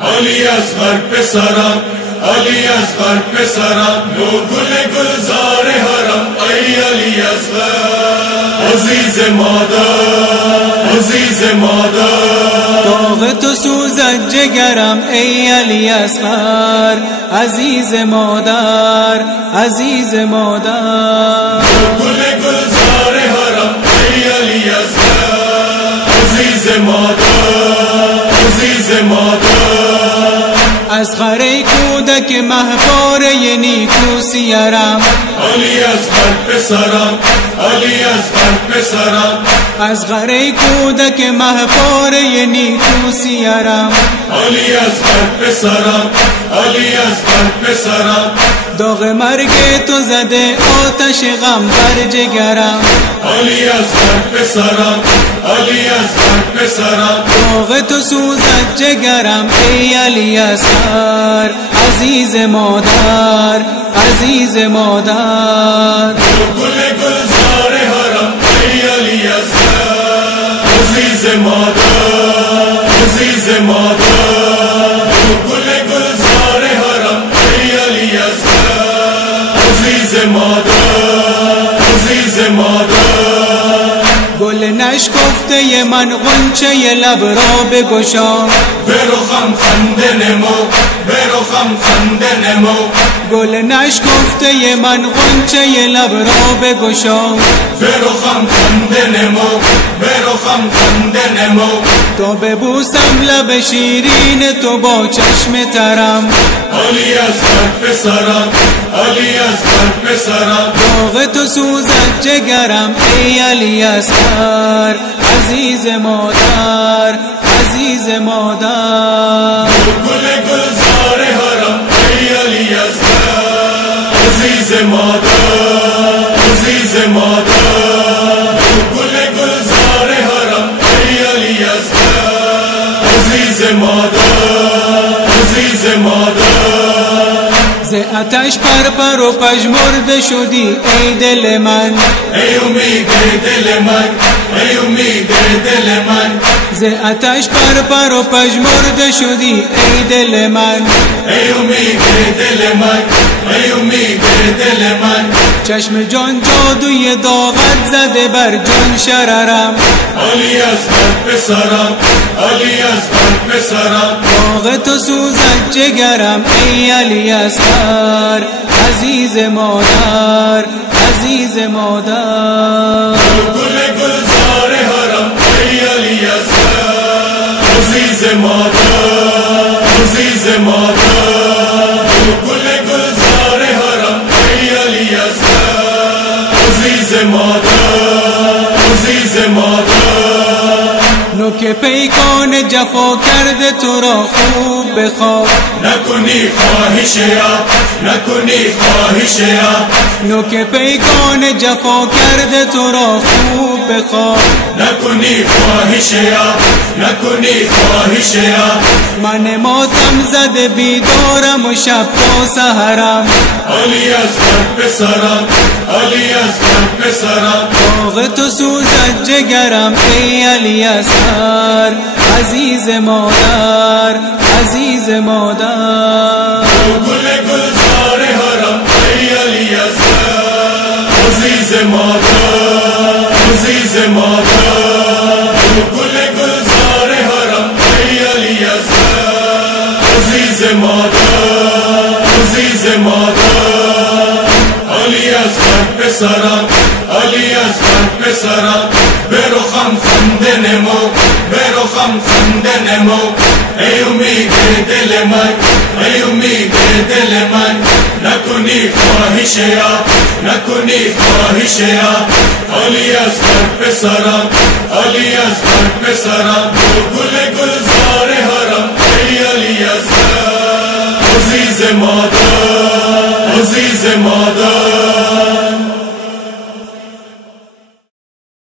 علی اصغر پسرم، علی اصغر پسرم، نوگل گلزار حرم، ای علی اصغر عزیز مادر، عزیز مادر. داغ تو سوزد جگرم ای علی اصغر عزیز مادر، عزیز مادر. نوگل گلزار حرم، ای علی اصغر عزیز مادر، عزیز مادر. اصغر ای کودک مهواره نیکو سیرم، علی اصغر پسرم، علی اصغر پسرم. اصغر ای کودک مهواره نیکو سیرم، علی اصغر پسرم، علی اصغر پسرم. داغ مرگ تو زده آتش غم بر جگرم، علی اصغر پسرم، علی اصغر پسرم. داغ تو سوزد جگرم ای علی اصغر عزیز مادر، عزیز مادر. گل گلزار حرم، ای علی اصغر عزیز مادر، عزیز مادر. گل گلزار حرم، ای علی اصغر عزیز مادر، عزیز مادر. گل نشکفته من غنچه لب را بگشا، به رخم خنده نمو، به رخم خنده نمو. گل نشکفته من غنچه لب را بگشا، به رخم خنده نمو، به رخم خنده نمو. تا ببوسم لب شیرین تو با چشم ترم، علی اصغر پسرم، علی اصغر پسرم. داغ تو سوزد جگرم ای علی اصغر عزیز مادر، عزیز مادر. گل گلزار حرم، ای علی اصغر عزیز مادر، عزیز مادر. گل گلزار حرم، ای علی اصغر عزیز مادر، عزیز مادر. ز آتش پر و پژمرده شدی ای دل من، ای امید دل من، ای امید دل من. ز آتش پر و پژمرده شدی ای دل من، ای امید دل من، ای امید دل من. چشم جان جادوی داغت زده بر جان شررم، علی اصغر پسرم، علی اصغر پسرم. داغ تو سوزد جگرم ای علی اصغر عزیز مادر، عزیز مادر. گل گلزار حرم، ای علی اصغر عزیز مادر، عزیز مادر. گل گلزار حرم، ای علی اصغر عزیز مادر، عزیز مادر. نوک پیکان جفا کرده تو را خوب بخواب، نکنی خواهش یا، نکنی خواهش یا. نوک پیکان جفا کرده تو را خوب بخواب، نکنی خواهش یا، نکنی خواهش یا. من ماتم زده بیدارم و شب تا سحرم، علی اصغر پسرم، علی اصغر پسرم. داغ تو سوزد جگرم ای علی اصغر عزیز مادر، عزیز مادر. گل گلزار حرم، ای علی اصغر عزیز مادر، عزیز مادر. گل گلزار حرم، ای علی اصغر عزیز مادر، عزیز مادر. علی اصغر پسرم، علی اصغر پسرم. به رخم خنده نمو، به رخم خنده نمو. ای امید دل من، ای امید دل من. نکنی خواهش یا، نکنی خواهش یا. علی اصغر پسرم، علی اصغر پسرم. گل